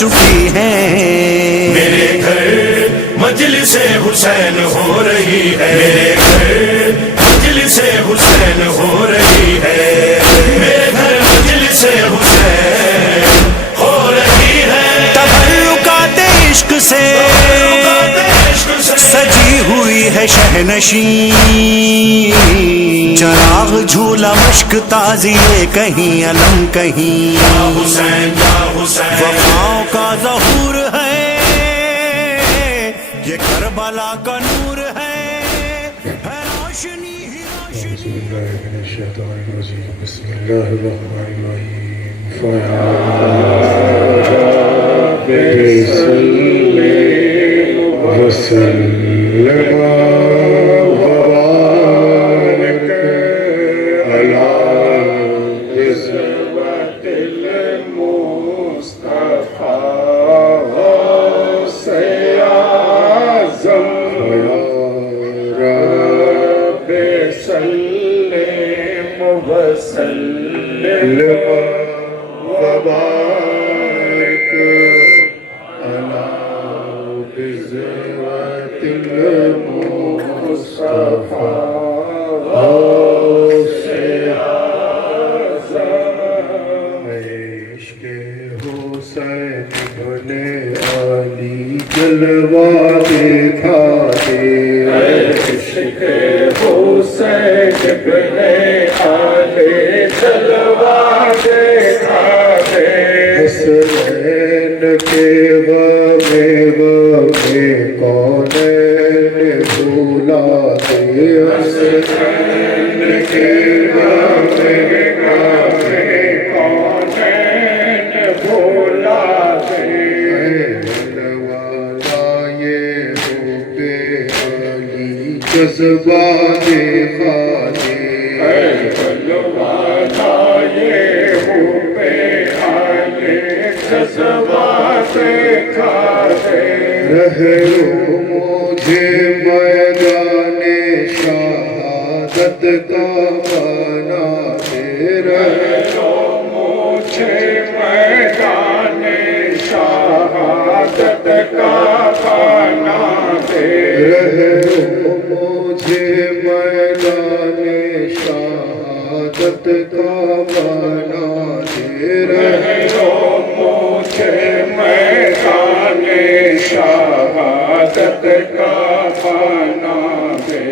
چکی ہیں. میرے گھر مجلس حسین ہو رہی ہے، میرے گھر مجلس حسین ہو رہی ہے، میرے گھر مجلس حسین ہو رہی ہے. تبرکات عشق سے سجی ہوئی ہے شہنشین، چراغ جھولا مشک تازیے کہیں علم کہیں، حسین یا حسین وفاؤں کا ظہور ہے یہ کربلا کا نور ہے روشنی ہی روشنی. أعوذ بالله من الشيطان الرجيم. بسم الله الرحمن الرحيم. فيا رب صل وسلم وبارك على عزوة المصطفى غوث أعظم. فيا رب سلم وسلم وبارك على عزوة المصطفى غوث أعظم. عشق حسین بنے علی جلوہ دکھا دے، عشق حسین بنے علی جلوہ دکھا دے. حسین کے غم کونین بھولا دے، حسین کے غم کونین بھولا دے. والا یہ حب علی جذبہ دکھا دے، والا یہ حب علی جذبہ دکھا دے. رہو مجھے میدان شہادت کا بنا دے، رہو مجھے میدان شہادت کا بنا دے، رہو مجھے میدان شہادت کا بنا دے، رہو مجھے میدان شہادت کا بنا دے.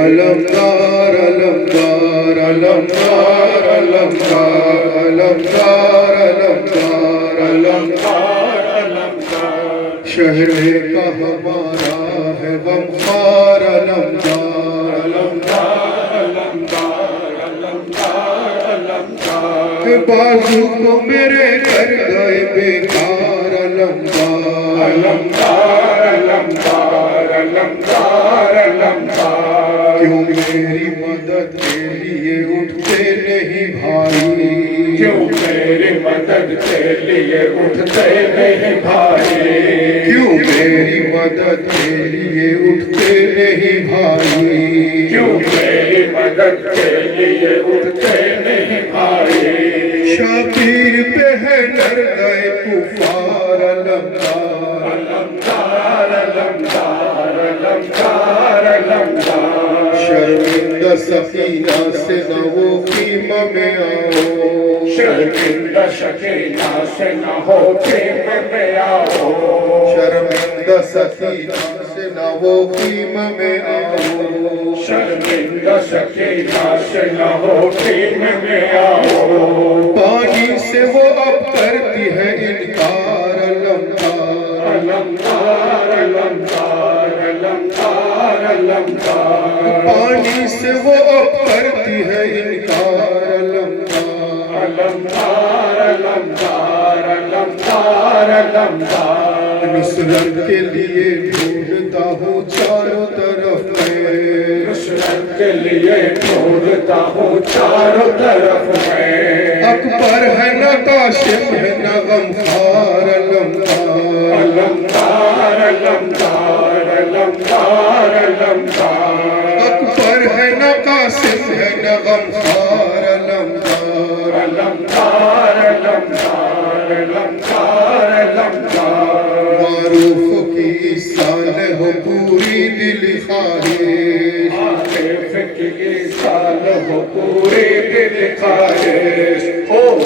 علمدار علمدار علمدار علمدار علمدار علمدار علمدار علمدار. شہر کا ہمارا ہے غمخوار علمدار علمدار علمدار علمدار علمدار. بازو کو میرے کر گئے بیکار علمدار علمدار علمدار علمدار علمدار. کیوں میری مدد کے لیے اٹھتے نہیں بھائی، کیوں میری مدد کے لیے اٹھتے نہیں بھائی، کیوں میری مدد کے لیے اٹھتے نہیں بھائی، کیوں میری مدد کے لیے اٹھتے نہیں بھائی. شبیر پہ ہے لردۂ کفار علمدار علمدار علمدار علمدار علمدار. شرمندہ سکینہ سے نہ وہ خیمہ میں آؤ، شرمندہ سکینہ سے نہ ہو خیمہ میں آؤ، شرمندہ سکینہ سے نہ وہ خیمہ میں آؤ، شرمندہ سکینہ سے نہ ہو خیمہ میں آؤ. پانی سے وہ اب کرتی ہے انکار علمدار علمدار علمدار علمدار علمدار. پانی سے وہ اب کرتی ہے انکار علمدار علمدار علمدار علمدار علمدار. نصرت کے لیے ڈھونڈتا ہوں چاروں طرف میں، نصرت کے لیے ڈھونڈتا ہوں چاروں طرف میں. اکبر ہے نہ کاشف ہے نہ غمخوار علمدار علمدار علمدار علمدار علمدار. اکبر ہے نہ کاشف ہے نہ غمخوار علمدار علمدار علمدار علمدار علمدار.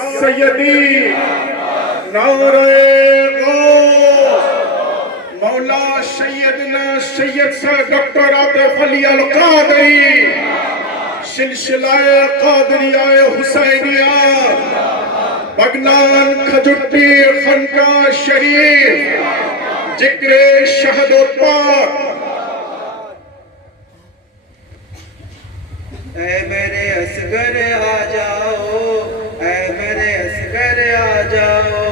सैयदी नारे गौस मौला सैयदना सैयद साहब डॉक्टर आतिफ अली अल कादरी सिलसिलाए कादरियाए हुसैनिया बगनान खजुट्टी खनका शरीफ जिक्रे शहादत पाक। ऐ मेरे असगर आ जाओ, ऐ मेरे असगर आ जाओ,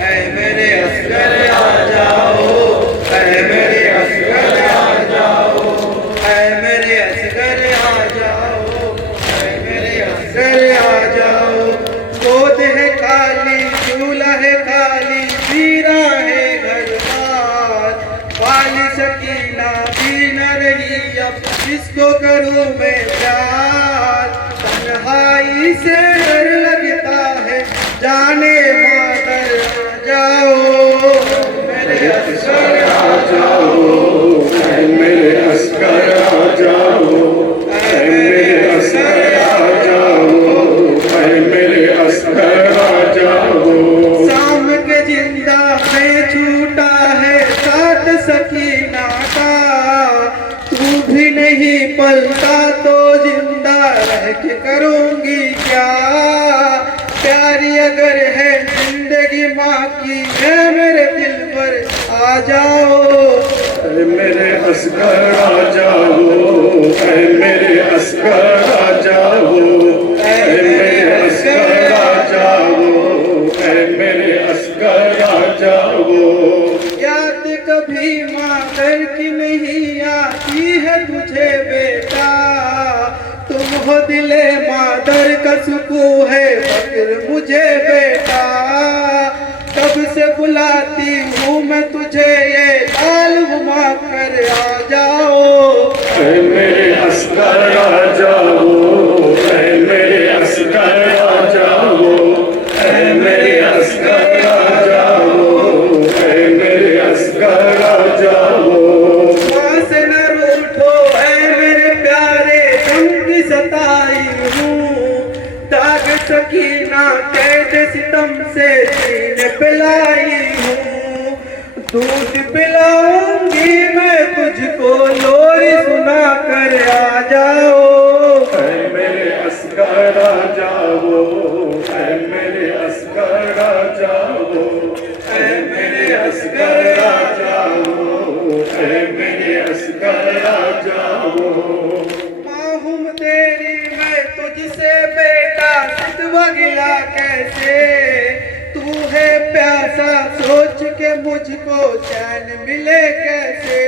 ऐ मेरे असगर आ जाओ, ऐ मेरे असगर आ जाओ, ऐ मेरे असगर आ जाओ, ऐ मेरे असगर आ जाओ। गोद है काली, झूला है खाली, पीरा है घर बार, वाली सकीना भी न रही अब किसको करूं मैं प्यार। तन्हाई से डर लगता है जाने मादर आ जाओ, मेरे असगर आ जाओ, मेरे असगर आ जाओ, मेरे असगर आ जाओ, मेरे असगर आ जाओ। शाम के जिंदा में छूटा है साथ सकीना का, तू भी नहीं पलता तो जिंदा रह के करूंगी क्या। प्यारी अगर है जिंदगी माँ की है मेरे दिल पर आ जाओ, मेरे असगर आ जाओ, मेरे असगर आ जाओ, मेरे असगर आ जाओ, मेरे असगर आ जाओ। याद कभी माँ घर की नहीं आती है तुझे बेटा, तुम हो दिले मादर का सुकून है फक्र मुझे बेटा। कब से बुलाती हूँ मैं तुझे ये लाल घुमा कर आ जाओ, मेरे असगर आ जाओ, मेरे असगर आ जाओ, मेरे असगर आ जाओ, मेरे असगर आ जाओ। वहाँ से न रूठो है मेरे प्यारे, तंग सताई हूँ दाग सकीना कैद सितम से जीने पिलाई हूँ। दूध पिलाऊंगी मैं तुझको लोरी सुना कर आ जाओ, मेरे असगर आ जाओ, मेरे असगर आ जाओ, मेरे असगर आ जाओ, मेरे असगर आ जाओ। माहूम तेरी मैं तुझसे बेटा सितवा गिला कैसे, तू है प्यासा सोच के मुझको चैन मिले कैसे।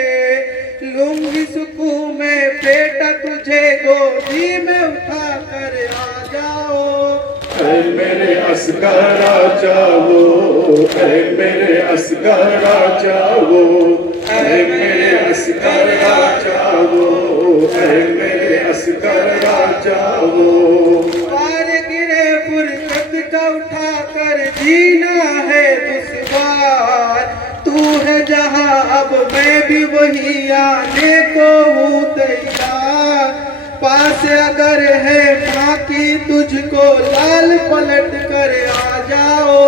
लूंगी सुकून में बेटा तुझे गोदी में उठा कर आ जाओ, मेरे असगर आ जाओ, मेरे असगर आ जाओ, मेरे असगर आ जाओ, मेरे असगर आ जाओ। पार गिरे फुर्सत का उठा कर जीना है दुश्वार, तू है जहां अब मैं भी वही आने को हूँ तैयार। पास अगर है माँ की तुझको लाल पलट कर आ जाओ,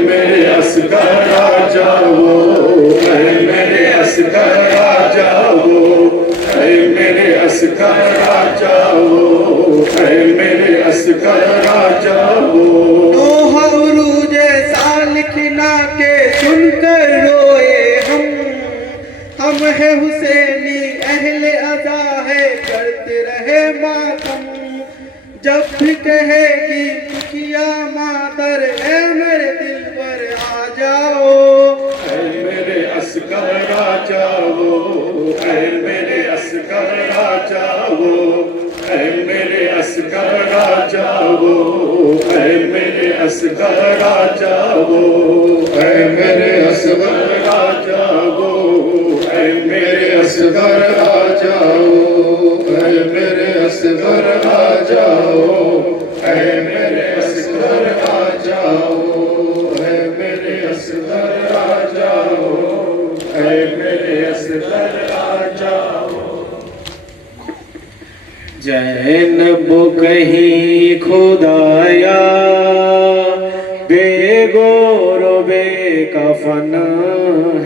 मेरे असगर आ जाओ, मेरे असगर आ जाओ, मेरे असगर आ जाओ, मेरे असगर आ जाओ। दोहा उरूजे साल खिना के सुनकर रोए हम है हुसैनी अहले अदा है करते रहे मातम। जब भी कहेगी किया मादर है मेरे दिल पर आ जाओ, मेरे असगर आ जाओ, मेरे असगर आ जाओ, मेरे असगर आ जाओ, मेरे असगर आ जाओ, मेरे असगर आ जाओ, मेरे असगर आ जाओ, मेरे असगर आ जाओ, मेरे असगर आ जाओ, मेरे असगर आ जाओ, मेरे असगर आ जाओ। जय जैनब कहीं खुदाया बेगोर बेकफन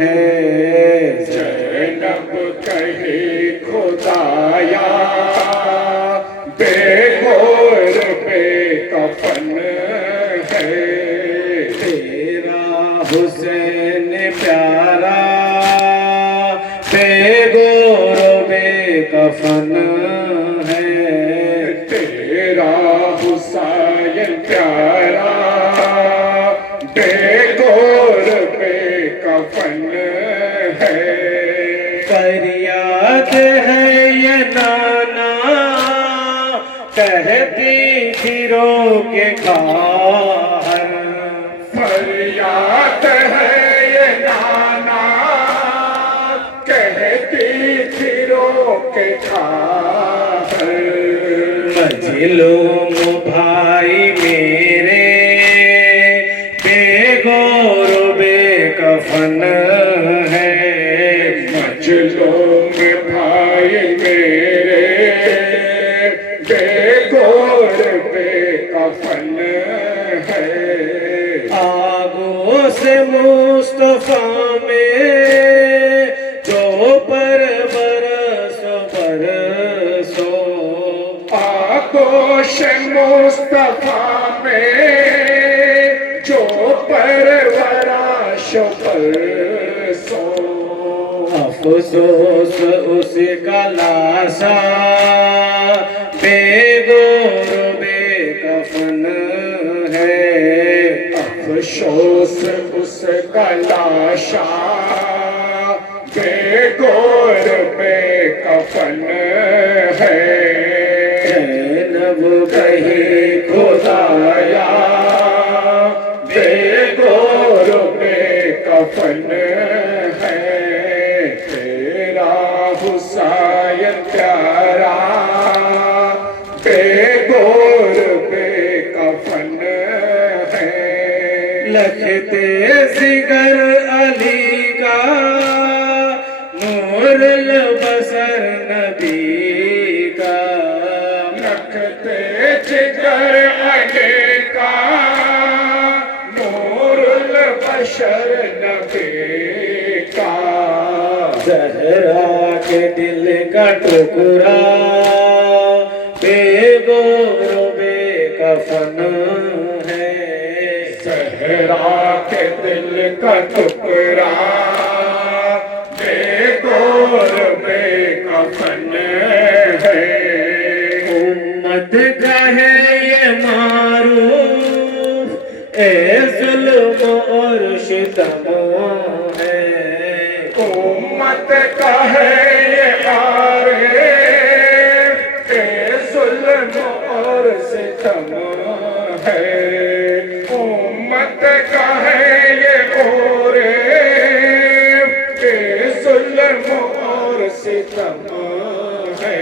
है जैनब कहीं खुदाया बेगोर बेकफन है तेरा हुसैन प्यारा बेगोर बेकफन है तेरा हुसैन प्यारा बेगोर बेकफन है फरियाद है ये नाना कहती थी रो के खाहर फरियाद है ये नाना कहती थी रो के खाहर मजलूम भाई मेरे बेगोर बेकफन है मजलूम भाई मेरे बेगोर बेकफन है आगों से मुस्तफा में जो पर बरसो आगोश मुस्तफा में जो परवराश परसो अफसोस उसका लाशा बेगोर बेकफन है अफसोस उसका लाशा बेगोर बेकफन है जैनब कहीं खुदाया बेगोर बेकफन है तेरा हुसैन प्यारा बेगोर बेकफन है लखते जिगर अली का नूर बसर नबी का लखते जिगर अली का नूरुल बशर नबी का जहरा के दिल का टुकड़ा बेगोर बेकफन है सहरा के दिल का टुकड़ा बेगोर बेकफन है उम्मत का है ये मारूफ ए जुल्म और सितम है उम्मत का है ये आरिफ के जुल्म और सितम है उम्मत का है ये आरिफ के जुल्म और सितम है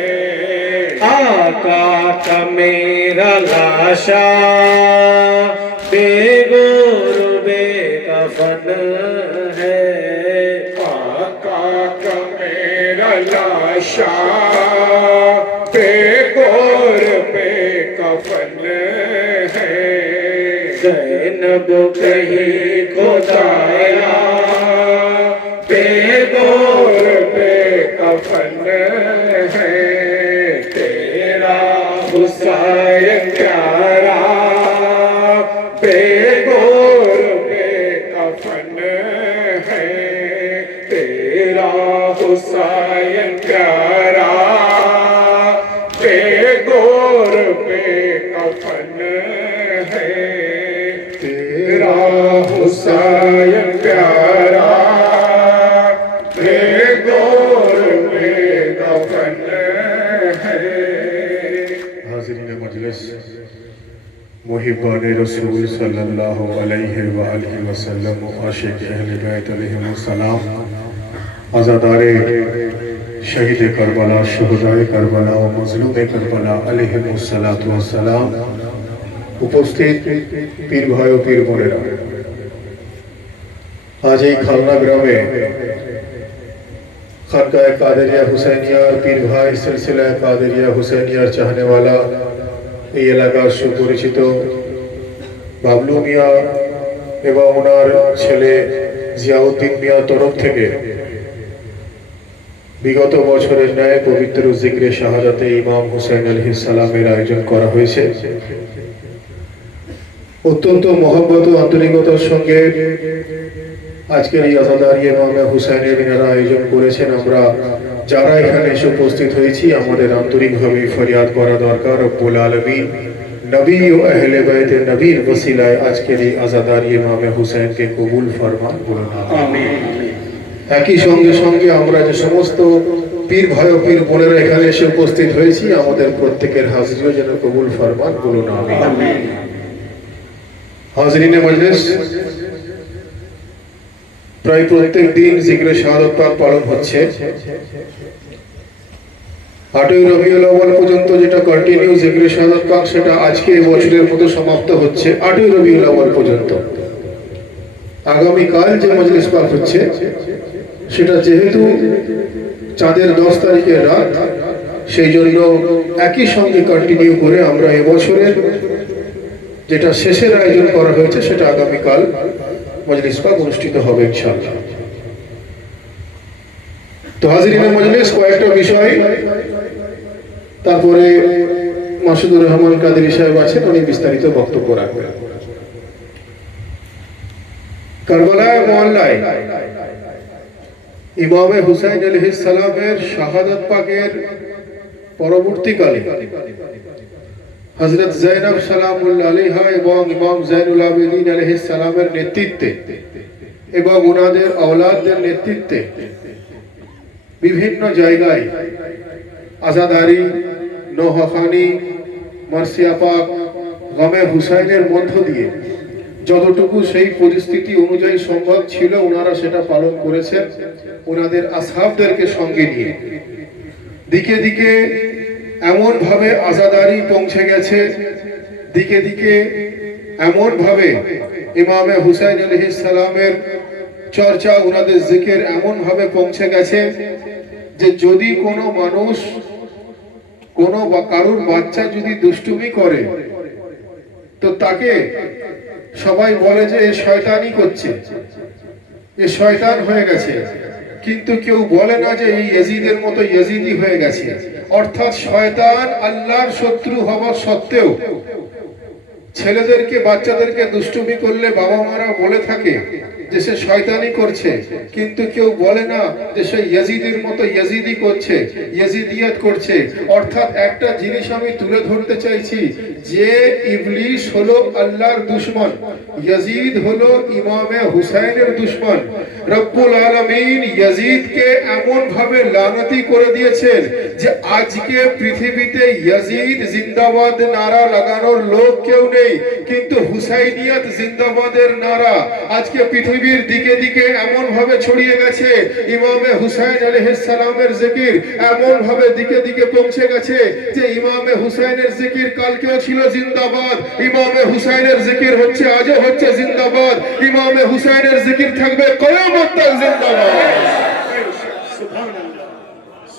आका का मेरा लाशा बेगोर बेकफन है आका का मेरा लाशा बेगोर बेकफन है जैनब कहीं खुदाया बेगोर बेकफन है तेरा हुसैन प्यारा बेगोर बेकफन है तेरा हुसैन प्यारा बेगोर बेकफन है तेरा हुसैन प्यारा बेगोर बेकफन है हाज़रीन मजलिस मुहिब्बान रसूल सल्लल्लाहु अलैहि वसल्लम आशिक अहले बैत अलैहिमुस्सलाम आज़ादारे शहीद करबला शुहदाए करबला व मज़लूम करबला अलैहिमुस्सलातु वस्सलाम उपस्थित पीर भाई व पीर বোনেরা আজ এই খালনা গ্রামে खानकाह कादरिया हुसैनिया पीर भाई सिलसिला कादरिया हुसैनिया चाहने वाला এই এলাকার সুপরিচিত বাবলু মিয়া এবং ওনার ছেলে জিয়াউদ্দিন মিয়া তরফ থেকে বিগত বছরের ন্যায় পবিত্র জিকরে শাহাদাতে ইমাম হুসাইন আলাইহিস সালামের আয়োজন করা হয়েছে। অত্যন্ত মহব্বত ও আন্তরিকতার সঙ্গে আজকের এই আজাদারি ইমামে হুসাইনের দিনের আয়োজন করেছেন। আমরা যারা এখানে এসে উপস্থিত হয়েছি আমাদের আন্তরিকভাবে ফরিয়াদ করা দরকার রব্বুল আলামিন নবী ও আহলে বাইতে নবীর ওসিলায় আজকের এই আজাদারি ইমামে হুসাইনকে কবুল ফরমান বলুন আমিন। একই সঙ্গে সঙ্গে আমরা যে সমস্ত পীর ভাই ও পীর বোনেরা এখানে এসে উপস্থিত হয়েছি আমাদের প্রত্যেকের হাজিরিও যেন কবুল ফরমান বলুন আমিন। হাজরিনে মজলিস, প্রায় প্রত্যেক দিন জিকরে শাহাদাত পাক পালন হচ্ছে। 8ই রবিউল আউয়াল পর্যন্ত যেটা কন্টিনিউ জিকরে শাহাদাত পাক সেটা আজকে এই বছরের মতো সমাপ্ত হচ্ছে 8ই রবিউল আউয়াল পর্যন্ত। আগামী কাল যে মজলিস পাক হচ্ছে সেটা যেহেতু চাঁদের 10 তারিখের রাত, সেই জন্য একই সঙ্গে কন্টিনিউ করে আমরা এবছরের যেটা শেষের আয়োজন করা হয়েছে সেটা আগামী কাল মজলিস পাক অনুষ্ঠিত হবে ইনশাআল্লাহ। তো হাজিরিনে মজলিস, কয়েকটা বিষয়, তারপরে মাসুদুর রহমান কাদেরী সাহেব আছেন, উনি বিস্তারিত বক্তব্য রাখবেন। কারবালায় মহল্লায় ইমামে হুসাইন আলাইহিস সালামের শাহাদাত পাকের পরবর্তীকালে হযরত যায়েনব সালামুল্লাহ আলাইহা এবং ইমাম যায়নুল আবেদিন আলাইহিস সালামের নেতৃত্বে এবং ওনাদের আওলাদদের নেতৃত্বে বিভিন্ন জায়গায় আজাদারি, নোহাখানি, মার্সিয়া পাক, গামে হুসাইনের মধ্য দিয়ে যতটুকু সেই পরিস্থিতি অনুযায়ী সম্ভব ছিল ওনারা সেটা পালন করেছেন ওনাদের আসহাবদেরকে সঙ্গে নিয়ে। দিকে দিকে এমন ভাবে আজাদারি পৌঁছে গেছে, দিকে দিকে এমন ভাবে ইমামে হুসাইন আলাইহিস সালামের চর্চা, ওনাদের জিকির এমন ভাবে পৌঁছে গেছে যে যদি কোনো মানুষ কোনো বা কারোর বাচ্চা যদি দুষ্টুমি করে তো তাকে সবাই বলে যে এ শয়তানি করছে, এ শয়তান হয়ে গেছে, কিন্তু কেউ বলে না যে এই ইয়াজিদের মতো ইয়াজিদি হয়ে গেছে। অর্থাৎ শয়তান আল্লাহর শত্রু হওয়া সত্ত্বেও ছেলেদেরকে, বাচ্চাদেরকে দুষ্টুমি করলে বাবা মারা বলে থাকে যে সে শয়তানি করছে, কিন্তু কেউ বলে না যে সে ইয়াজিদের মতো ইয়াজিদি করছে, ইয়াজিদিয়াত করছে। অর্থাৎ একটা জিনিস আমি তুলে ধরতে চাইছি যে ইবলিস হলো আল্লাহর দুশমন, ইয়াজিদ হলো ইমামে হুসাইনের দুশমন। রব্বুল আলামিন ইয়াজিদকে এমন ভাবে লানতি করে দিয়েছেন যে আজকে পৃথিবীতে ইয়াজিদ জিন্দাবাদ নারা লাগানোর লোক কেউ নেই, কিন্তু হুসাইনিয়াত জিন্দাবাদের নারা আজকে পৃথিবীর দিকে দিকে এমন ভাবে ছড়িয়ে গেছে। ইমামে হুসাইন আলাইহিস সালামের জিকির এমন ভাবে দিকে দিকে পৌঁছে গেছে যে ইমামে হুসাইনের জিকির কালকেও ছিল জিন্দাবাদ, ইমামে হুসাইনের জিকির হচ্ছে আজও হচ্ছে জিন্দাবাদ, ইমামে হুসাইনের জিকির থাকবে কিয়ামত তক জিন্দাবাদ। সুবহানাল্লাহ,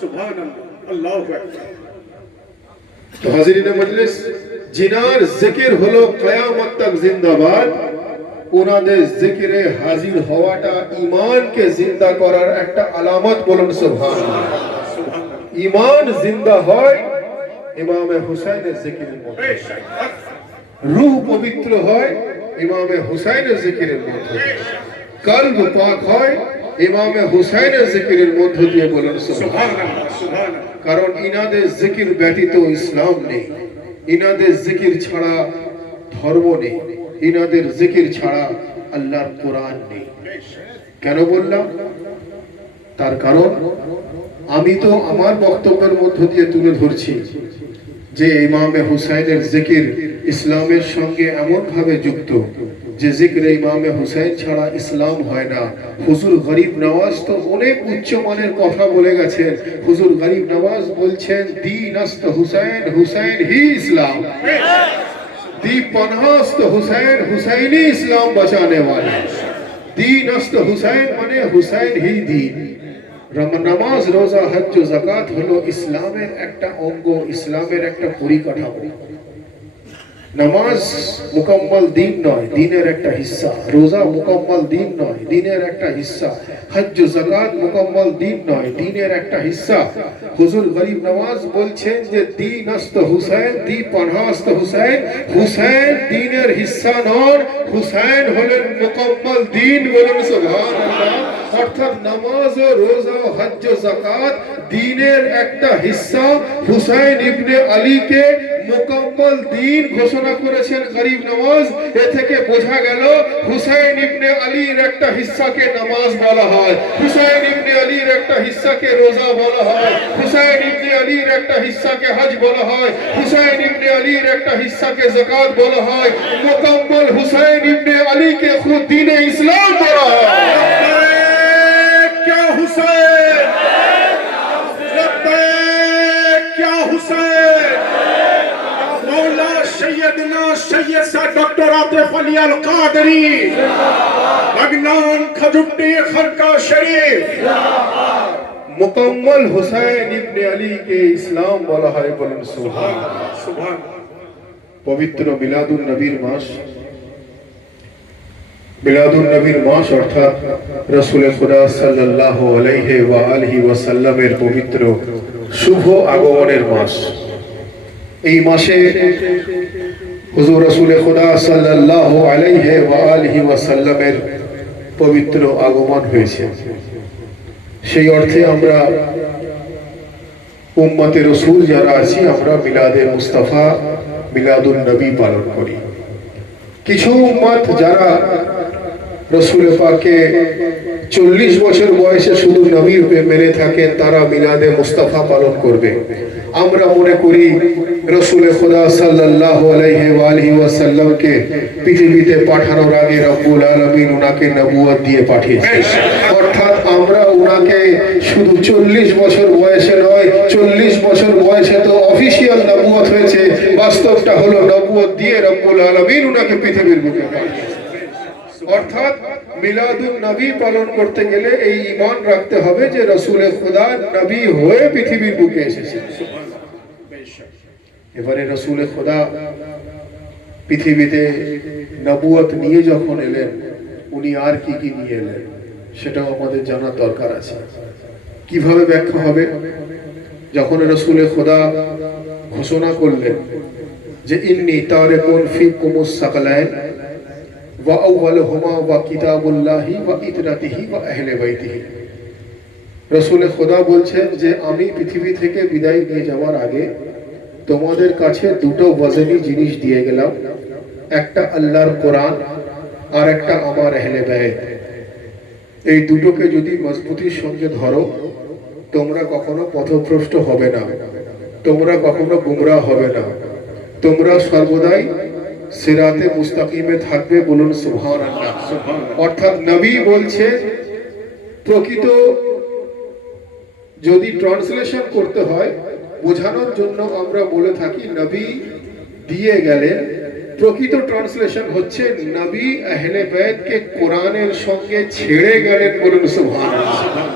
সুবহানাল্লাহ, আল্লাহু আকবার। তো হাজিরিনে মজলিস, জিনার জিকির হলো কিয়ামত তক জিন্দাবাদ, ওনাদের জিকিরে হাজির হওয়াটা ঈমানকে জিন্দা করার একটা আলামত। বলুন সুবহানাল্লাহ। ঈমান জিন্দা হয় ইমামে হুসাইনের জিকিরের মধ্যে, রূহ পবিত্র হয় ইমামে হুসাইনের জিকিরের মধ্যে, কলব পাক হয় ইমামে হুসাইনের জিকিরের মধ্য দিয়ে। বলুন সুবহানাল্লাহ, সুবহানাল্লাহ। কারণ ইনাদের জিকির ব্যতীত ইসলাম নেই, ইনাদের জিকির ছাড়া ধর্ম নেই, ইনাদের জিকির ছাড়া আল্লাহর কোরআন নেই। কেন বললাম? তার কারণ আমি তো আমার বক্তব্যের মধ্য দিয়ে তুলে ধরছি যে ইমামে হুসাইনের জিকির ইসলামের সঙ্গে এমন ভাবে যুক্ত যে জিকিরে ইমামে হুসাইন ছাড়া ইসলাম হয় না। হুজুর গরিব নওয়াজ তো অনেক উচ্চ মানের কথা বলে গেছেন। হুজুর গরিব নওয়াজ বলছেন দীন আস্ত হুসাইন, হুসাইন হি ইসলাম। दीप पन्हास्त हुसैन, हुसैनी इस्लाम बचाने वाले। दीन अस्त हुसैन मने हुसैन ही दीन। নামাজ রোজা হজ ও যাকাত হলো ইসলামের একটা অঙ্গ, ইসলামের একটা পরিকাঠামো। নামাজ মুকম্মল দিন নয়, দিনের একটা হিস্সা। রোজা মুকম্মল দিন নয়, দিনের একটা হিস্সা। হজ ও যাকাত মুকম্মল দিন নয়, দিনের একটা হিস্সা। হুজুর গরিব নওয়াজ বলছেন যে দিন আস্ত হুসাইন, দি পানহাস্ত হুসাইন। হুসাইন দিনের হিস্সা নন, হুসাইন হলেন মুকম্মল দিন। বলুন সুবহানাল্লাহ। অর্থাৎ নামাজ ও রোজা ও হজ ও যাকাত দিনের একটা হিস্সা। হুসাইন ইবনে আলীকে মুকম্মল দিন ঘোষণা করেছেন গরিব নওয়াজ। এ থেকে বোঝা গেল হুসাইন ইবনে আলীর একটা হিস্সাকে নামাজ বলা হয়, হুসাইন ইবনে আলীর একটা হিস্সাকে রোজা বলা হয়, হুসাইন ইবনে আলীর একটা হিস্সাকে হজ বলা হয়, হুসাইন ইবনে আলীর একটা হিস্সাকে যাকাত বলা হয়। মুকম্মল হুসাইন ইবনে আলীকে খুদ দ্বীন-এ ইসলাম বলা হয়। क्या हुसैन, क्या हुसैन, मौला सैयदना सैयद सा डॉक्टर आतिफ अली अल कादरी, मगनान खजुट्टी खरका शरीफ। मुकम्मल हुसैन इब्ने अली के इस्लाम বলা হয়। বলেন সুবহান सुभान। পবিত্র মিলাদুন নবীর মাস, মিলাদুন নবীর মাস অর্থাৎ রাসূল খুদা সাল্লাল্লাহু আলাইহি ওয়া আলিহি ওয়াসাল্লামের পবিত্র শুভ আগমনের মাস। এই মাসে হুজুর রাসূল খুদা সাল্লাল্লাহু আলাইহি ওয়া আলিহি ওয়াসাল্লামের পবিত্র আগমন হয়েছে। সেই অর্থে আমরা উম্মতে রসুল যারা আছি, আমরা মিলাদে মুস্তাফা, মিলাদুন নবী পালন করি। কিছু উম্মত যারা রসুল পাকে 40 বছর বয়সে শুধু নবীর মেনে থাকেন, তারা মিলাদে মুস্তাফা পালন করবে। আমরা মনে করি রসুল খুদা সাল্লাল্লাহু আলাইহি ওয়া আলিহি ওয়াসাল্লামকে পৃথিবীতে পাঠানোর আগে রব্বুল আলামিন উনাকে নবুয়ত দিয়ে পাঠিয়েছেন। অর্থাৎ আমরা উনাকে শুধু 40 বছর বয়সে নয়, 40 বছর বয়সে তো অফিশিয়াল নবুয়ত হয়েছে, বাস্তবটা হলো নবুয়ত দিয়ে রব্বুল আলামিন উনাকে পৃথিবীর বুকে পাঠিয়েছেন। অর্থাৎ মিলাদুন নবী পালন করতে গেলে এই ঈমান রাখতে হবে যে রাসূল খুদা নবী হয়ে পৃথিবীর বুকে এসেছেন। এবারে রাসূল খুদা পৃথিবীতে নবুয়ত নিয়ে যখন এলেন, উনি আর কি কি নিয়ে এলেন সেটাও আমাদের জানার দরকার আছে। কিভাবে ব্যাখ্যা হবে? যখন রাসূল খুদা ঘোষণা করলেন যে ইন্নী তারিকুন ফীকুমুস সাকলাইন ওয়া আউয়ালুহুমা ওয়া কিতাবুল্লাহি ওয়া ইতরাতিহি ওয়া আহলে বাইতিহি। রাসূল খুদা বলছেন যে আমি পৃথিবী থেকে বিদায় নিয়ে যাওয়ার আগে তোমাদের কাছে দুটো ওয়াজনি জিনিস দিয়ে গেলাম, একটা আল্লাহর কোরআন আর একটা আমার আহলে বাইত। এই দুটোকে যদি মজবুতির সঙ্গে ধরো, তোমরা কখনো পথভ্রষ্ট হবে না, তোমরা কখনো গুমরাহ হবে না, তোমরা সর্বদাই সিরাতে মুস্তাকিমে থাকবে। বলুন সুবহানাল্লাহ। অর্থাৎ নবী বলছে, প্রকৃত যদি ট্রান্সলেশন করতে হয় বোঝানোর জন্য আমরা বলে থাকি নবী দিয়ে গেলেন। প্রকৃত ট্রান্সলেশন হচ্ছে নবী আহলে বাইতকে কোরআনের সঙ্গে ছেড়ে গেলেন। বলুন সুবহানাল্লাহ।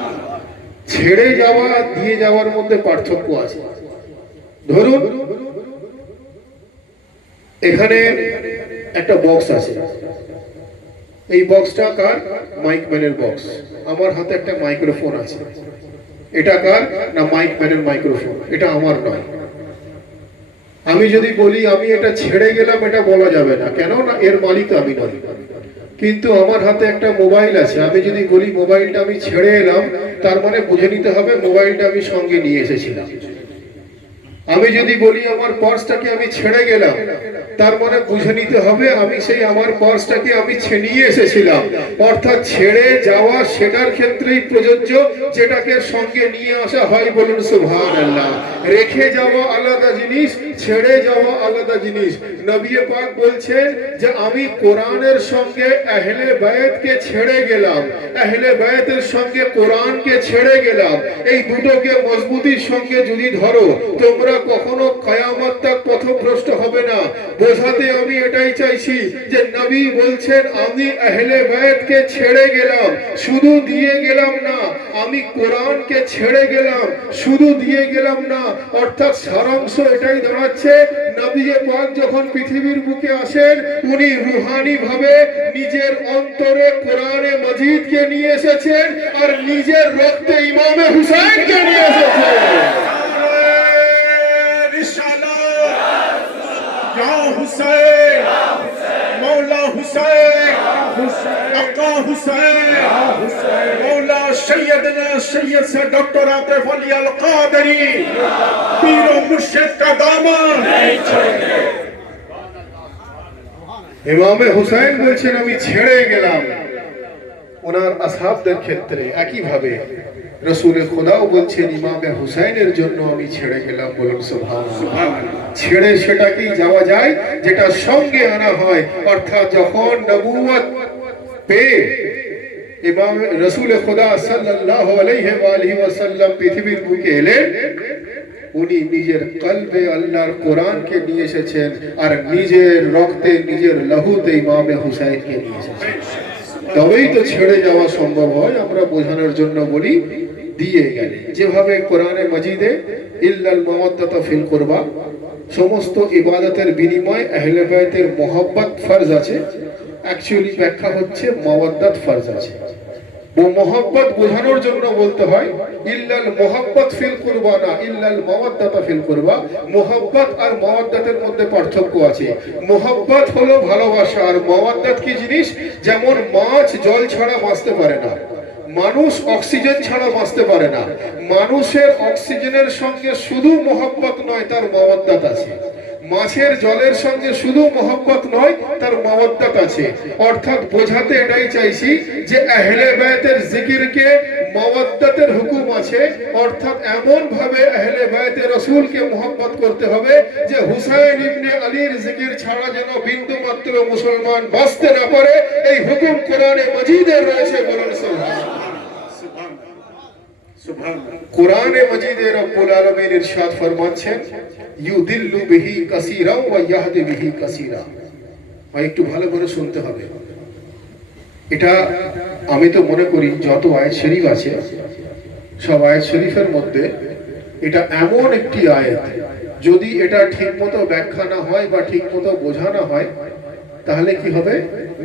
ছেড়ে যাওয়া আর দিয়ে যাওয়ার মধ্যে পার্থক্য আছে। ধরুন এখানে একটা বক্স আছে, এই বক্সটা কার? মাইক ম্যানের বক্স। আমার হাতে একটা মাইক্রোফোন আছে, এটা কার? না মাইক ম্যানের মাইক্রোফোন, এটা আমার নয়। আমি যদি বলি আমি এটা ছেড়ে গেলাম, এটা বলা যাবে না, কেন না এর মালিক আমি নই। কিন্তু আমার হাতে একটা মোবাইল আছে, আমি যদি বলি মোবাইলটা আমি ছেড়ে এলাম, তার মানে বুঝে নিতে হবে মোবাইলটা আমি সঙ্গে নিয়ে এসেছিলাম। আমি যদি বলি আমার পার্সটাকে আমি ছেড়ে গেলাম, তার মানে বুঝে নিতে হবে আমি সেই আমার পার্সটাকে আমি নিয়ে এসেছিলাম। অর্থাৎ ছেড়ে যাওয়া সেটার ক্ষেত্রেই প্রযোজ্য যেটাকে সঙ্গে নিয়ে আসা হয়। বলুন সুবহানাল্লাহ। রেখে যাওয়া আলাদা জিনিস, ছেড়ে যাওয়া আলাদা জিনিস। নবী পাক বলছেন যে আমি কোরআনের সঙ্গে আহলে বায়াতকে ছেড়ে গেলাম, আহলে বায়াতের সঙ্গে কোরআনকে ছেড়ে গেলাম। এই দুটোকে মজবুতির সঙ্গে যদি ধরো, তোমরা কখনো কিয়ামত তক পথভ্রষ্ট হবে না। বোঝাতে আমি এটাই চাইছি যে নবী বলছেন আমি আহলে বায়াতকে ছেড়ে গেলাম, শুধু দিয়ে গেলাম না, আমি কোরআনকে ছেড়ে গেলাম, শুধু দিয়ে গেলাম না, অর্থাৎ সারাংশ এটাই দাঁড়াচ্ছে নবী পাক যখন পৃথিবীর বুকে আসেন উনি রুহানি ভাবে নিজের অন্তরে কোরআনে মজিদকে নিয়ে এসেছেন আর নিজের রক্তে ইমামে হুসাইনকে নিয়ে এসেছেন। या हुसैन मौला हुसैन आका हुसैन मौला सैयदना सैयद से डॉक्टर आतिफ अली अल कादरी पीर और मुर्शिद का दामन ইমামে হুসাইন বলছেন আমি ছেড়ে গেলাম। ওনার আসহাবদের ক্ষেত্রে একই ভাবে রাসূল খোদাও বলছেন ইমামে হুসাইনের জন্য আমি ছেড়ে গেলাম। বলুন সুবহানাল্লাহ। ছেড়ে সেটাকেই যাওয়া যায় যেটা সঙ্গে আনা হয়, অর্থাৎ যখন নবুয়ত পেয়ে ইমাম রাসূল খোদা সাল্লাল্লাহু আলাইহি ওয়া আলিহি ওয়াসাল্লাম পৃথিবীর বুকে এলেন, উনি নিজের কলবে আল্লাহর কোরআনকে নিয়ে এসেছেন আর নিজের রক্তে নিজের লহুতে ইমামে হুসাইনকে নিয়ে এসেছেন। তবেই তো ছেড়ে যাওয়া সম্ভব হয়। আমরা বোঝানোর জন্য বলি দিয়ে গেলে, যেভাবে কোরআনে মজিদে ইল্লাল মাওয়াদ্দাতা ফিল কুরবা সমস্ত ইবাদতের বিনিময়ে আহলে বাইতের মোহাব্বত ফরজ আছে, অ্যাকচুয়ালি ব্যাখ্যা হচ্ছে মাওয়াদ্দাত ফরজ আছে। ও মোহাব্বত বোঝানোর জন্য বলতে হয় ইল্লাল মোহাব্বত ফিল কুরবা না ইল্লাল মাওয়াদ্দাতা ফিল কুরবা। মোহাব্বত আর মাওয়াদ্দাতের মধ্যে পার্থক্য আছে। মোহাব্বত হলো ভালোবাসা, আর মাওয়াদ্দাত কি জিনিস? যেমন মাছ জল ছাড়া বাঁচতে পারে না, মানুষ অক্সিজেন ছাড়া বাঁচতে পারে না। মানুষের অক্সিজেনের সঙ্গে শুধু মোহাব্বত নয়, তার মাওয়াদ্দাত আছে। মাছের জলের সঙ্গে শুধু মোহাব্বত নয়, তার মাওয়াদ্দাত আছে। অর্থাৎ বোঝাতে এটাই চাইছি যে আহলে বাইতের জিকিরকে মাওয়াদ্দাতের হুকুম আছে, অর্থাৎ এমন ভাবে আহলে বাইতে রাসূলকে মোহাব্বত করতে হবে যে হুসাইন ইবনে আলীর জিকির ছাড়া যেন বিন্দু মাত্র মুসলমান বাঁচতে না পারে। এই হুকুম কোরআনে মজিদে রয়েছে। বলুন সুবহানাল্লাহ। কোরআনে মজিদে রব্বুল আলামিন ইরশাদ ফরমাচ্ছেন ইউদিল্লু বিহি কাসীরা ওয়া ইয়াহদি বিহি কাসীরা। একটু ভালো করে শুনতে হবে। এটা আমি তো মনে করি যত আয়াত শরীফ আছে সব আয়াত শরীফের মধ্যে এটা এমন একটি আয়াত, যদি এটা ঠিকমতো ব্যাখ্যা না হয় বা ঠিকমতো বোঝা না হয় তাহলে কি হবে?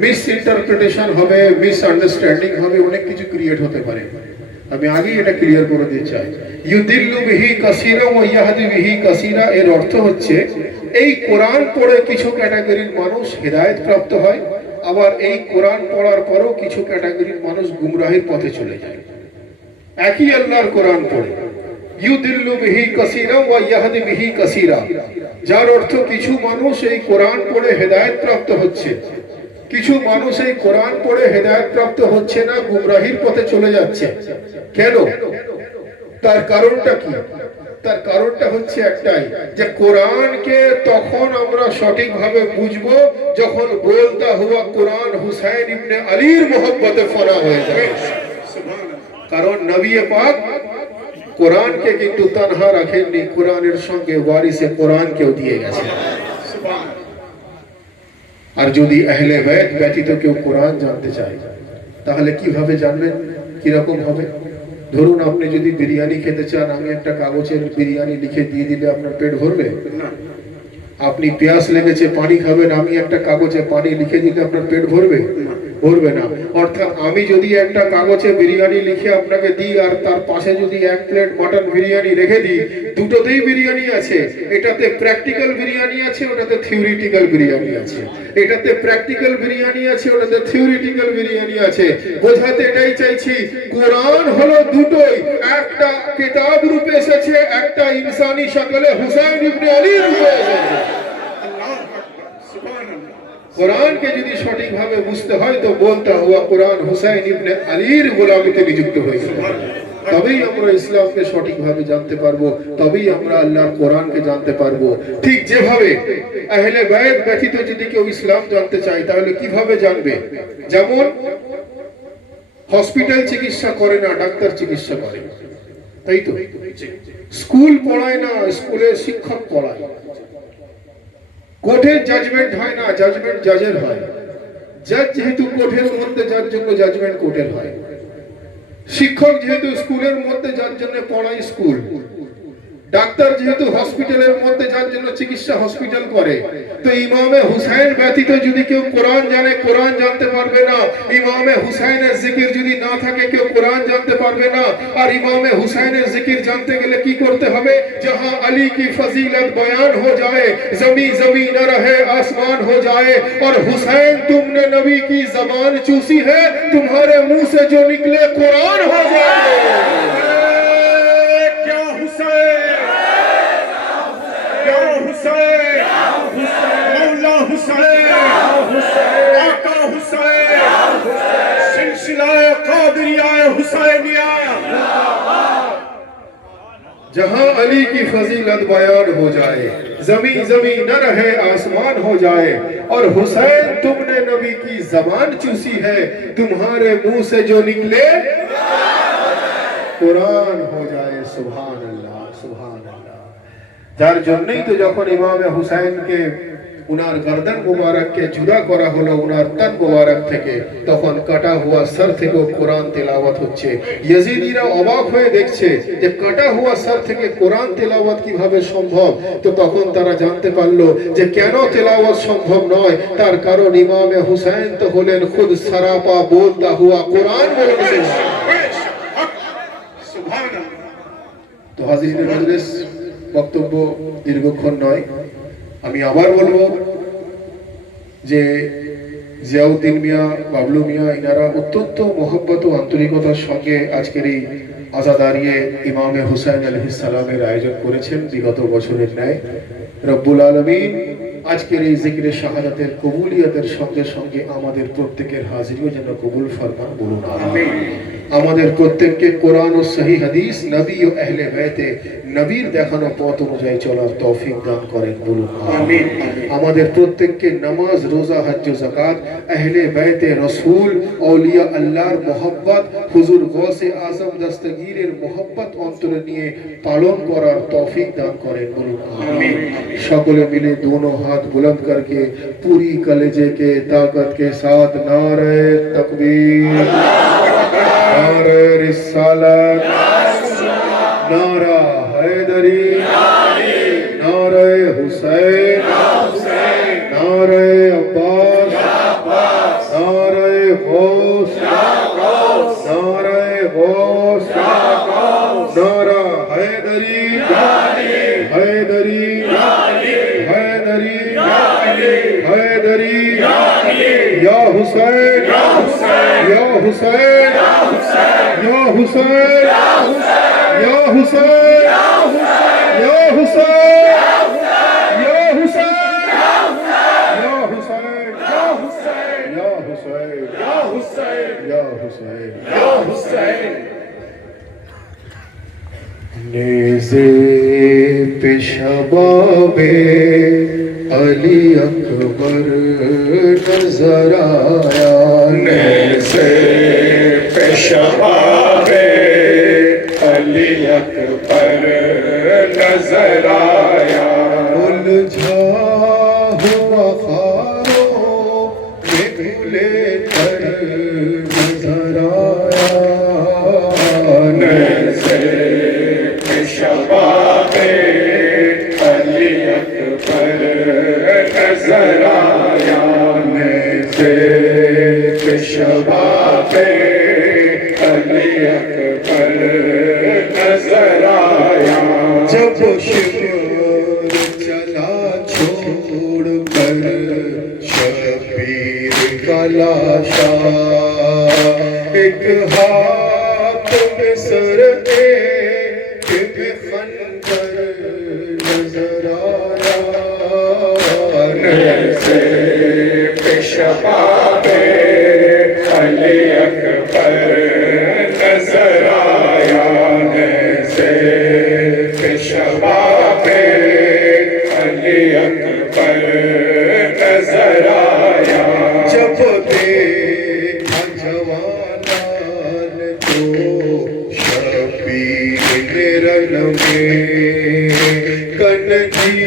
মিস ইন্টারপ্রিটেশন হবে, মিস আন্ডারস্ট্যান্ডিং হবে, অনেক কিছু ক্রিয়েট হতে পারে। আমি আগে এটা ক্লিয়ার করে দিতে চাই। ইউদিল্লু বিহি কাসীরা ওয়া ইয়াহদি বিহি কাসীরা এর অর্থ হচ্ছে এই কোরআন পড়ে কিছু ক্যাটাগরির মানুষ হেদায়েত প্রাপ্ত হয়, আবার এই কোরআন পড়ার পরেও কিছু ক্যাটাগরির মানুষ গুমরাহির পথে চলে যায়। একই আল্লাহর কোরআন পড়ে ইউদিল্লু বিহি কাসীরা ওয়া ইয়াহদি বিহি কাসীরা, যার অর্থ কিছু মানুষ এই কোরআন পড়ে হেদায়েত প্রাপ্ত হচ্ছে, কিছু মানুষ এই কোরআন পড়ে হেদায়েত প্রাপ্ত হচ্ছে না, গুমরাহির পথে চলে যাচ্ছে। কেন? তার কারণটা কি? তার কারণটা হচ্ছে একটাই যে কোরআনকে তখন আমরা সঠিকভাবে বুঝবো যখন বলতা হুয়া কোরআন হুসাইন ইবনে আলীর মোহব্বতে ফনা হয়ে যাবে। কারণ নবী পাক কোরআনকে কিন্তু তানহা রাখেননি, কোরআনের সঙ্গে ওয়ারিসে কোরআনকেও দিয়ে গেছেন। আর যদি আহলে বাইত ব্যতীত কেউ কোরআন জানতে চায় তাহলে কিভাবে জানবেন? কিরকম হবে? ধরুন আপনি যদি বিরিয়ানি খেতে চান, আমি একটা কাগজের বিরিয়ানি লিখে দিয়ে দিলে আপনার পেট ভরবে? আপনি পেঁয়াজ লেগেছে পানি খাবেন, আমি একটা কাগজে পানি লিখে দিলে আপনার পেট ভরবে? ভরবে না। অর্থাৎ আমি যদি একটা কাগজে বিরিয়ানি লিখে আপনাকে দিই আর তার পাশে যদি এক প্লেট মাটন বিরিয়ানি রেখে দিই, দুটোতেই বিরিয়ানি আছে। এটাতে প্র্যাকটিক্যাল বিরিয়ানি আছে, ওটাতে থিওরিটিক্যাল বিরিয়ানি আছে। এটাতে প্র্যাকটিক্যাল বিরিয়ানি আছে, ওটাতে থিওরিটিক্যাল বিরিয়ানি আছে। বোঝাতে এটাই চাইছি কোরআন হলো দুটোই, একটা কিতাব রূপে এসেছে, একটা ইনসানি শকলে হুসাইন ইবনে আলীর রূপে এসেছে। কোরআনকে যদি সঠিকভাবে বুঝতে হয় তো বলতে হুয়া কোরআন হুসাইন ইবনে আলীর গোলামিতে নিযুক্ত হয়েছে। তবেই আমরা ইসলামকে সঠিকভাবে জানতে পারবো, তবেই আমরা আল্লাহর কোরআনকে জানতে পারবো। ঠিক যেভাবে আহলে বাইত ব্যতীত যদি কেউ ইসলাম জানতে চায় তাহলে কিভাবে জানবে? যেমন হসপিটাল চিকিৎসা করে না, ডাক্তার চিকিৎসা করে, তাই তো? স্কুল পড়ায় না, স্কুলের শিক্ষক পড়ায়। কোর্টের জাজমেন্ট হয় না, জাজমেন্ট জাজের হয়। জাজ যেহেতু কোর্টের মধ্যে, যার জন্য জাজমেন্ট কোর্টের হয়। শিক্ষক যেহেতু স্কুলের মধ্যে যার জন্য পড়াই স্কুল, ডাক্তার যেহেতু হসপিটালের মধ্যে যার জন্য চিকিৎসা হসপিটাল করে, তো ইমামে হুসাইন ব্যতীত যদি কেউ কোরআন জানে কোরআন জানতে পারবে না। ইমামে হুসাইনের জিকির যদি না থাকে কেউ কোরআন জানতে পারবে না। আর ইমামে হুসাইনের জিকির জানতে গেলে কি করতে হবে? जहां अली की फजीलत बयान हो जाए, जमी जमी न रहे आसमान हो जाए, और हुसैन तुमने नबी की जबान चूसी है, तुम्हारे मुंह से जो निकले कुरान हो जाए। क्या हुसैन, क्या हुसैन, मौला हुसैन, आका हुसैन, सिलसिला कादरिया हुसैनिया। जहां अली की फजीलत बयान हो जाए, जमी जमी न रहे आसमान हो जाए, और हुसैन तुमने नबी की जबान चूसी है, तुम्हारे मुंह से जो निकले कुरान हो जाए। सुभान अल्लाह, सुभान अल्लाह। যার জন্যই তো যখন ইমামে হুসাইনকে উনার গর্দন মুবারককে জুদা করা হলো উনার তন মুবারক থেকে, তখন কাটা হুয়া সর থেকে কোরআন তেলাওয়াত হচ্ছে। ইয়াজিদিরা অবাক হয়ে দেখছে যে কাটা হুয়া সর থেকে কোরআন তেলাওয়াত কিভাবে সম্ভব। তো তখন তারা জানতে পারলো যে কেন তেলাওয়াত সম্ভব নয়, তার কারণ ইমামে হুসাইন তো হলেন খুদ সরাপা বলতা হুয়া কোরআন বলেছেন। তো হাজিরিন মজলিস, বক্তব্য দীর্ঘক্ষণ নয়, আমি আবার বলবো যে জিয়াউদ্দিন মিয়া, বাবলু মিয়া, ইনারা অত্যন্ত মহব্বত ও আন্তরিকতার সঙ্গে আজকের এই আজাদারিয়ে ইমামে হুসাইন আলাইহিস সালামের আয়োজন করেছেন বিগত বছরের ন্যায়। রব্বুল আলামিন আজকের এই জিকিরে শাহাদাতের কবুলিয়তের সঙ্গে সঙ্গে আমাদের প্রত্যেকের হাজিরিও যেন কবুল ফরমান, বলুন আমিন। আমাদের প্রত্যেককে কোরআন ও সহি হাদিস, নবী ও আহলে বাইতে নবীর দেখানো পথ অনুযায়ী চলার তৌফিক দান করেন, বলুন আমিন। আমাদের প্রত্যেককে নামাজ, রোজা, হজ ও যাকাত, আহলে বাইতে রাসূল, আউলিয়া আল্লাহর মোহাব্বত, হুজুর গৌসে আজম দস্তগীরের মোহাব্বত অন্তরে নিয়ে পালন করার তৌফিক দান করেন, বলুন আমিন। সকলে মিলে दोनों हाथ बुलंद करके पूरी कलेजे के ताकत के साथ नारे तकबीर, नारे रिसालत, नारा हैदरी, नारे हुसैन, नारे अब्बास, नारे गौस, नारे गौस, नारा हैदरी, हैदरी, हैदरी, या हुसैन, या हुसैन, या हुसैन, या हुसैन, या हुसैन, या हुसैन, या हुसैन, या हुसैन, या हुसैन, या हुसैन, या हुसैन, या हुसैन, या हुसैन। नेज़े पेशवाबे अली अकबर नजर आया, नेज़े पेशवाबे अली अकबर नजर आया, उलझा हुआ ख्वाबों में भूले कर नजर आया, नेज़े पेशवाबे अली अकबर नजर आया, नेज़े पेशवाबे अली अकबर नजर आया। जब शिमर चला छोड़ कर शबीर का लाशा, एक हाथ में सर एक में खंजर नजर आया, नेज़े पेशवाबे अली अकबर नजर आया, नेज़े पेशवाबे अली अकबर नजर आया। जब देखा जवानान को शबीर ने रन में, कनजी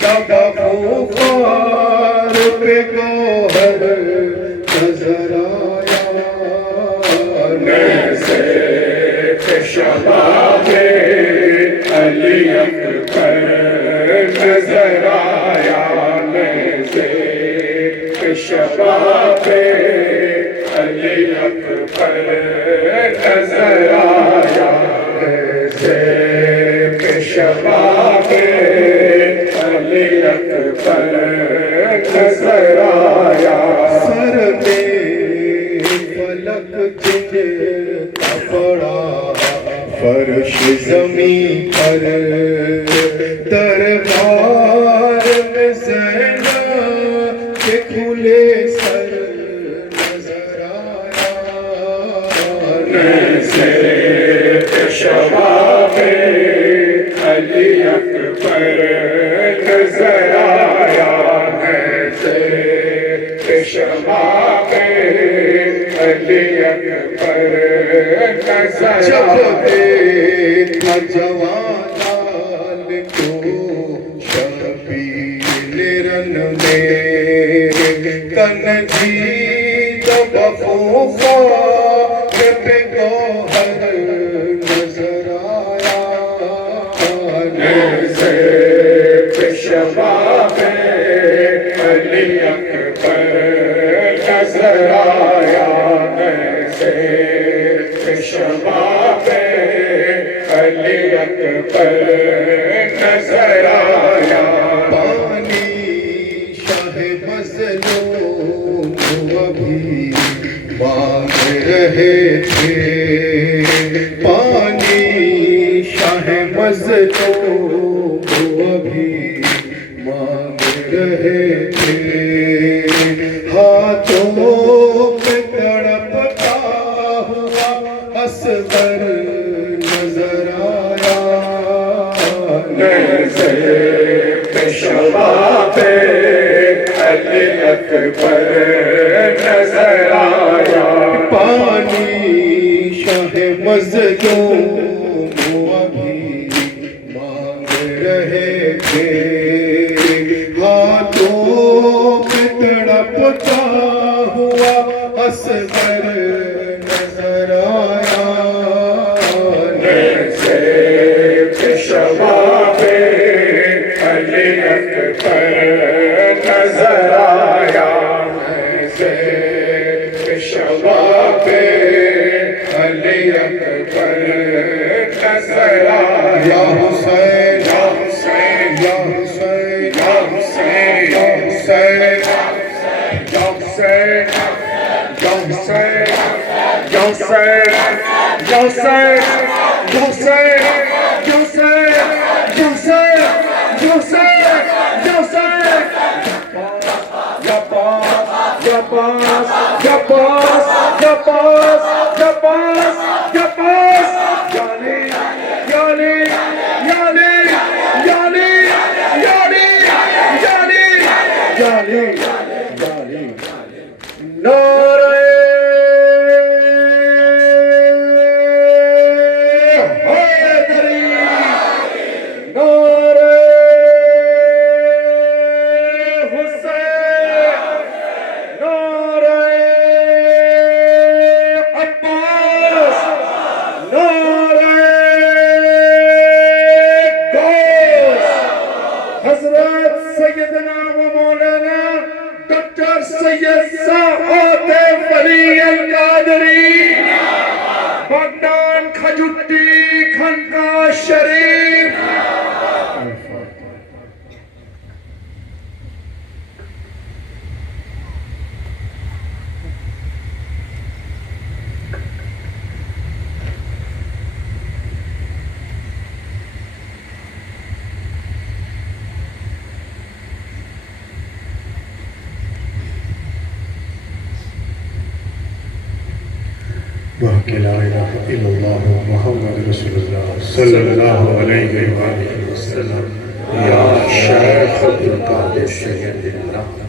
तबा पुकार पे गौहर नजर आया, नेज़े شباب علی اکبر نظر آیا زیب شباب علی اکبر نظر آیا سر میں فلک جن کا پڑا فرش زمین پر دربار میں زینب کے کھلے سر نظر آیا زیب شباب علی اکبر نظر آیا زیب شباب علی اکبر نظر جب آیا دیکھا جوان لال کو شبیل رن میں تنجید بخوفا پہ گوہر نظر آیا زیب شباب علی اکبر نظر آیا زیب شباب علی اکبر نظر آیا پانی شاہ مظلوم ابھی مانگ رہے تھے پانی شاہ مظلوم ابھی مانگ رہے تھے ہاتھوں پہ تڑپتا ہوا اصغر نظر آیا زیب شباب علی اکبر نظر آیا پانی شاہ مظلوم ابھی مانگ رہے تھے ہاتھوں پہ تڑپتا ہوا اصغر نظر آیا زیب شباب علی اکبر نظر آیا زیب شباب علی اکبر نظر آیا یا حسین یا حسین یا حسین یا حسین یا حسین یا حسین یا حسین یا حسین یا حسین یا حسین یا حسین یا حسین یا حسین یا حسین یا پاس یا پاس یا پاس یا پاس یا پاس یا پاس یا علی یا علی یا علی یا علی یا علی یا علی یا علی یا علی نعرہ حیدری نعرہ حسین نعرہ عباس نعرہ غوث حضرت سیدنا و مولانا ڈاکٹر سید سعادت ولی القادری بغداد کھجوٹی خانقاہ شریف وحق لا الہ الا اللہ محمد رسول اللہ صلی اللہ علیہ وآلہ وسلم یا شیخ عبدالقادر سید اللہ